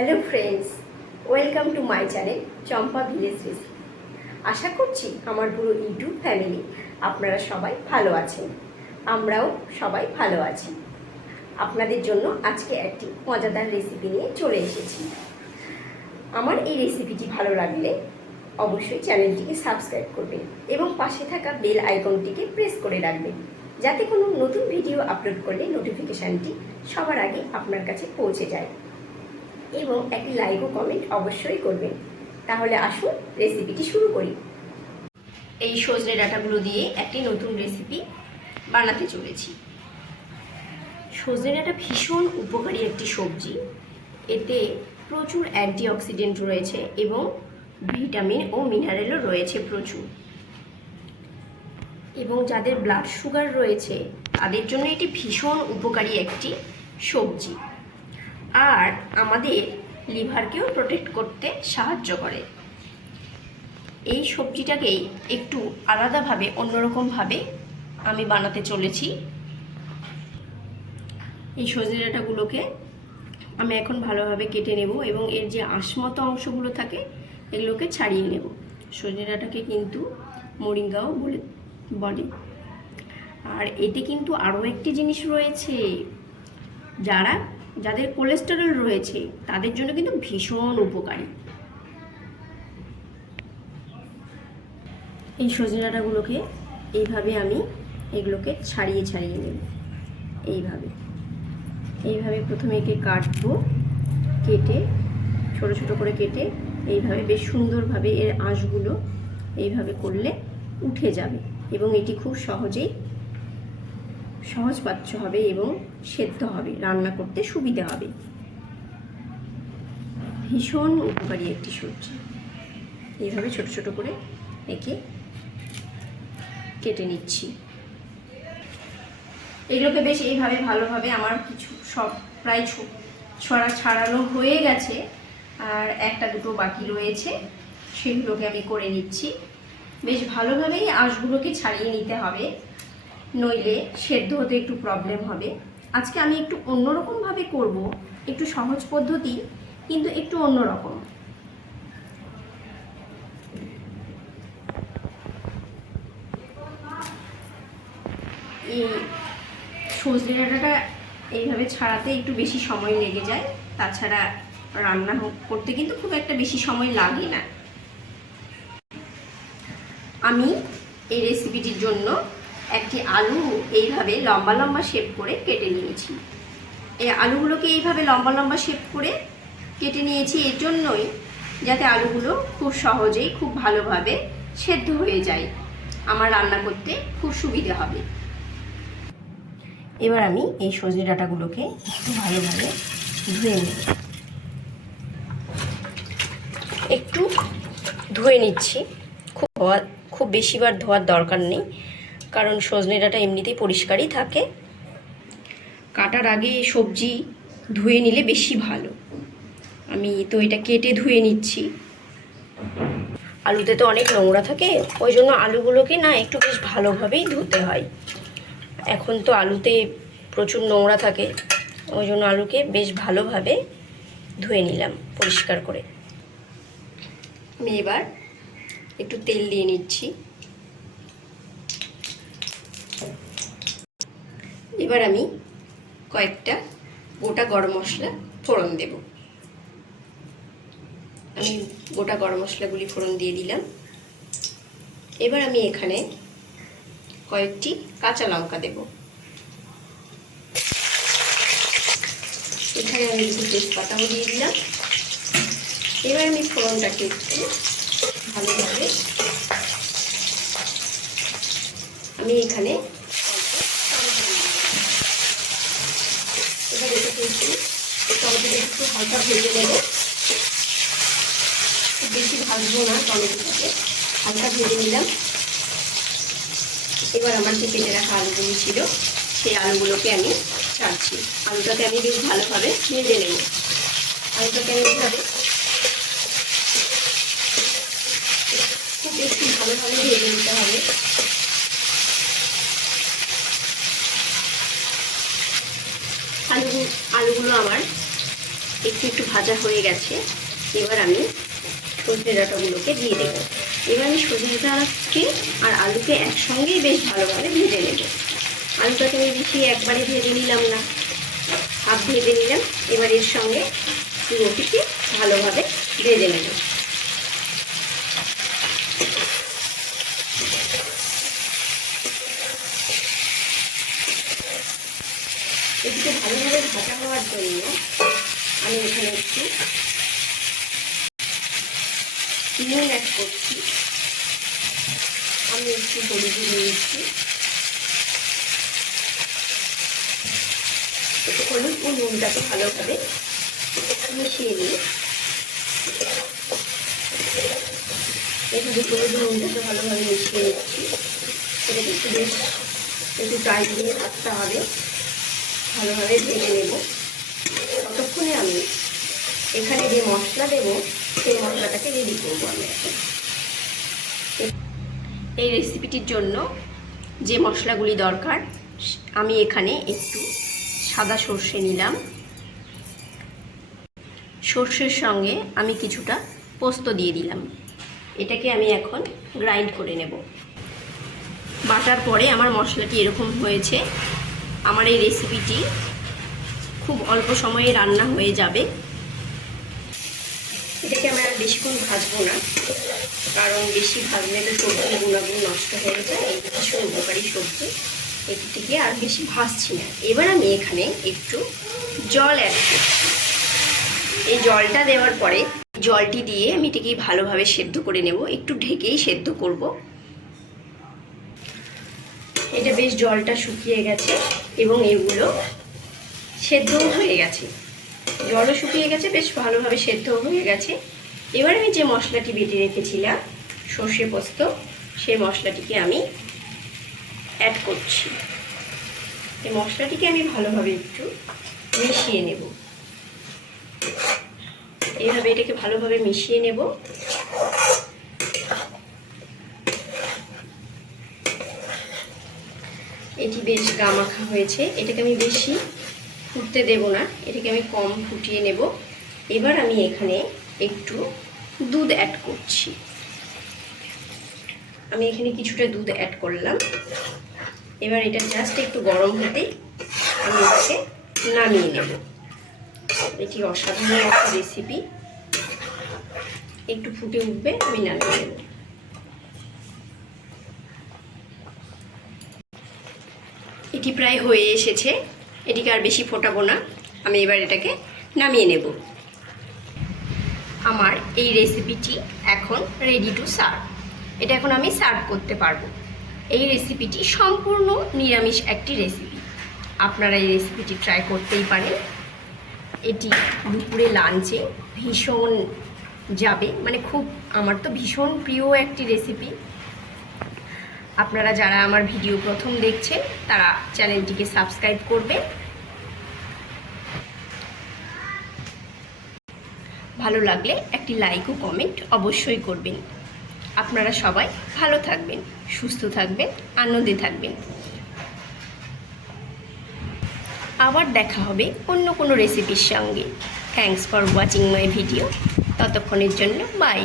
Hello friends, welcome to my channel Champa village recipe. আশা করছি আমার পুরো ইউটিউব ফ্যামিলি আপনারা সবাই ভালো আছেন। আমরাও সবাই ভালো আছি। আপনাদের জন্য আজকে একটি মজাদার রেসিপি নিয়ে চলে এসেছি। আমার এই রেসিপিটি ভালো লাগলে অবশ্যই চ্যানেলটিকে সাবস্ক্রাইব করবেন এবং পাশে থাকা বেল আইকনটিকে প্রেস করে রাখবেন, যাতে কোনো নতুন ভিডিও আপলোড করলে নোটিফিকেশানটি সবার আগে আপনার কাছে পৌঁছে যায়। এবং একটি লাইক ও কমেন্ট অবশ্যই করবেন। তাহলে আসুন রেসিপিটি শুরু করি। এই সজনে ডাঁটাগুলো দিয়ে একটি নতুন রেসিপি বানাতে চলেছি। সজনে ডাঁটা ভীষণ উপকারী একটি সবজি। এতে প্রচুর অ্যান্টিঅক্সিডেন্ট রয়েছে এবং ভিটামিন ও মিনারেলও রয়েছে প্রচুর। এবং যাদের ব্লাড সুগার রয়েছে তাদের জন্য এটি ভীষণ উপকারী একটি সবজি। আর আমাদের লিভারকেও প্রোটেক্ট করতে সাহায্য করে। এই সবজিটাকেই একটু আলাদাভাবে অন্যরকমভাবে আমি বানাতে চলেছি। এই সজনে ডাঁটাগুলোকে আমি এখন ভালোভাবে কেটে নেব এবং এর যে আঁশমতো অংশগুলো থাকে এগুলোকে ছাড়িয়ে নেব। সজনে ডাঁটাকে কিন্তু মোরিঙ্গাও বলে। আর এতে কিন্তু আরও একটি জিনিস রয়েছে, যাদের কোলেস্টেরল রয়েছে তাদের জন্য কিন্তু ভীষণ উপকারী। এই সজনে ডাঁটাগুলোকে এইভাবে আমি এগুলোকে ছাড়িয়ে নেব। এইভাবে প্রথমে একে কাটবো, কেটে ছোট ছোট করে কেটে এইভাবে বেশ সুন্দরভাবে এর আঁশগুলো এইভাবে করলে উঠে যাবে এবং এটি খুব সহজপাচ্য হবে এবং সেদ্ধ হবে, রান্না করতে সুবিধা হবে। ভীষণ উপকারী একটি সবজি। এইভাবে ছোট ছোট করে একে কেটে নিচ্ছি। এগুলোকে বেশ এইভাবে ভালোভাবে আমার কিছু সব প্রায় ছাড়ানো হয়ে গেছে, আর একটা দুটো বাকি রয়েছে, সেগুলোকে আমি করে নিচ্ছি। বেশ ভালোভাবেই আঁশগুলোকে ছাড়িয়ে নিতে হবে, নইলে সেদ্ধ হতে একটু প্রবলেম হবে। আজকে আমি একটু অন্যরকমভাবে করব, একটু সহজ পদ্ধতি কিন্তু একটু অন্যরকম। এই সজনে ডাঁটাটা এইভাবে ছাড়াতে একটু বেশি সময় লেগে যায়, তাছাড়া রান্না করতে কিন্তু খুব একটা বেশি সময় লাগে না। আমি এই রেসিপিটির জন্য একটি আলু এইভাবে লম্বা লম্বা শেপ করে কেটে নিয়েছি। এই আলুগুলোকে এইভাবে লম্বা লম্বা শেপ করে কেটে নিয়েছি এর জন্যই, যাতে আলুগুলো খুব সহজেই খুব ভালোভাবে সেদ্ধ হয়ে যায়, আমার রান্না করতে খুব সুবিধা হবে। এবার আমি এই সজনে ডাঁটাগুলোকে একটু ভালোভাবে ধুয়ে নিচ্ছি। খুব বেশিবার ধোয়ার দরকার নেই, কারণ সজনে ডাঁটা এমনিতেই পরিষ্কারই থাকে। কাটার আগে সবজি ধুয়ে নিলে বেশি ভালো। আমি তো এটা কেটে ধুয়ে নিচ্ছি। আলুতে তো অনেক নোংরা থাকে, ওই জন্য আলুগুলোকে না একটু বেশ ভালোভাবেই ধুতে হয়। এখন তো আলুতে প্রচুর নোংরা থাকে, ওই জন্য আলুকে বেশ ভালোভাবে ধুয়ে নিলাম পরিষ্কার করে। আমি এবার একটু তেল দিয়ে নিচ্ছি। এবার আমি কয়েকটা গোটা গরম মশলা ফোড়ন দেব। আমি গোটা গরম মশলাগুলি ফোড়ন দিয়ে দিলাম। এবার আমি এখানে কয়েকটি কাঁচা লঙ্কা দেব। এখানে আমি একটু তেজপাতাও দিয়ে দিলাম। এবার আমি ফোড়নটাকে একটু ভালোভাবে আমি এখানে এবার এটাকে একটু হালকা ভেজে নেব। খুব বেশি ভাজবো না, টমেটোটাকে হালকা ভেজে নিলাম। এবার আমার যে কেটে রাখা আলুগুলো ছিল সেই আলুগুলোকে আমি ছাড়ছি। আলুটাকে আমি বেশ ভালোভাবে ভেজে নেব। আলুটাকে আমি এইভাবে খুব বেশি ভালোভাবে ভেজে নিতে হবে। আলুগুলো আমার একটু একটু ভাজা হয়ে গেছে। এবার আমি সজনে ডাঁটাগুলোকে দিয়ে দেবো। এবার আমি সজনে ডাঁটাকে আর আলুকে একসঙ্গেই বেশ ভালোভাবে ভেজে নেব। আলুটাকে আমি বেশি একবারে ভেজে নিলাম না, হাফ ভেজে নিলাম। এবার এর সঙ্গে পুরোটিকে ভালোভাবে ভেজে নেব। এটিকে ভালোভাবে ভাজা হওয়ার জন্য আমি এখানে একটু নুন অ্যাড করছি। আমি একটু হলুদ নিয়েছি। হলুদ ও নুনটাকে ভালোভাবে মিশিয়ে নিই। এখানে হলুদ ও নুনটাকে ভালোভাবে মিশিয়ে নিচ্ছি। এটাকে একটু বেশ একটু ড্রাই দিয়ে থাকতে হবে, ভালোভাবে ভেজে নেব। ততক্ষণে আমি এখানে যে মশলা দেবো সেই মশলাটাকে রেডি করবো। আমি এখন এই রেসিপিটির জন্য যে মশলাগুলি দরকার, আমি এখানে একটু সাদা সর্ষে নিলাম। সর্ষের সঙ্গে আমি কিছুটা পোস্ত দিয়ে দিলাম। এটাকে আমি এখন গ্রাইন্ড করে নেব। বাটার পরে আমার মশলাটি এরকম হয়েছে। আমার এই রেসিপিটি খুব অল্প সময়ে রান্না হয়ে যাবে। এটাকে আমরা আর বেশিক্ষণ ভাজবো না, কারণ বেশি ভাজলে তো সবজির গুণাগুণ নষ্ট হয়ে যায়। এই ভীষণ উপকারী সবজি, এটিকে আর বেশি ভাজছি না। এবার আমি এখানে একটু জল অ্যাড করছি। এই জলটা দেওয়ার পরে জলটি দিয়ে আমি এটিকে ভালোভাবে সেদ্ধ করে নেব। একটু ঢেকেই সেদ্ধ করব। এটা বেশ জলটা শুকিয়ে গেছে এবং এগুলো সেদ্ধও হয়ে গেছে। জলও শুকিয়ে গেছে, বেশ ভালোভাবে সেদ্ধ হয়ে গেছে। এবার আমি যে মশলাটি বেটে রেখেছিলাম সর্ষে পোস্ত, সেই মশলাটিকে আমি অ্যাড করছি। এই মশলাটিকে আমি ভালোভাবে একটু মিশিয়ে নেব। এইভাবে এটাকে ভালোভাবে মিশিয়ে নেব। এটি বেশ গামাখা হয়েছে। এটাকে আমি বেশি ফুটতে দেব না, এটাকে আমি কম ফুটিয়ে নেব। এবার আমি এখানে একটু দুধ অ্যাড করছি। আমি এখানে কিছুটা দুধ অ্যাড করলাম। এবার এটা জাস্ট একটু গরম হতেই আমি এটাকে নামিয়ে নেব। এটি অসাধারণ একটা রেসিপি। একটু ফুটে উঠবে, আমি নামিয়ে নেব। এটি প্রায় হয়ে এসেছে। এটিকে আর বেশি ফোটাবো না, আমি এবার এটাকে নামিয়ে নেব। আমার এই রেসিপিটি এখন রেডি টু সার্ভ। এটা এখন আমি সার্ভ করতে পারবো। এই রেসিপিটি সম্পূর্ণ নিরামিষ একটি রেসিপি। আপনারা এই রেসিপিটি ট্রাই করতেই পারেন। এটি দুপুরে লাঞ্চে ভীষণ যাবে, মানে খুব, আমার তো ভীষণ প্রিয় একটি রেসিপি। আপনারা যারা আমার ভিডিও প্রথম দেখছেন তারা চ্যানেলটিকে সাবস্ক্রাইব করবেন। ভালো লাগলে একটি লাইক ও কমেন্ট অবশ্যই করবেন। আপনারা সবাই ভালো থাকবেন, সুস্থ থাকবেন, আনন্দে থাকবেন। আবার দেখা হবে অন্য কোনো রেসিপির সঙ্গে। Thanks for watching my video. ততক্ষণের জন্য বাই।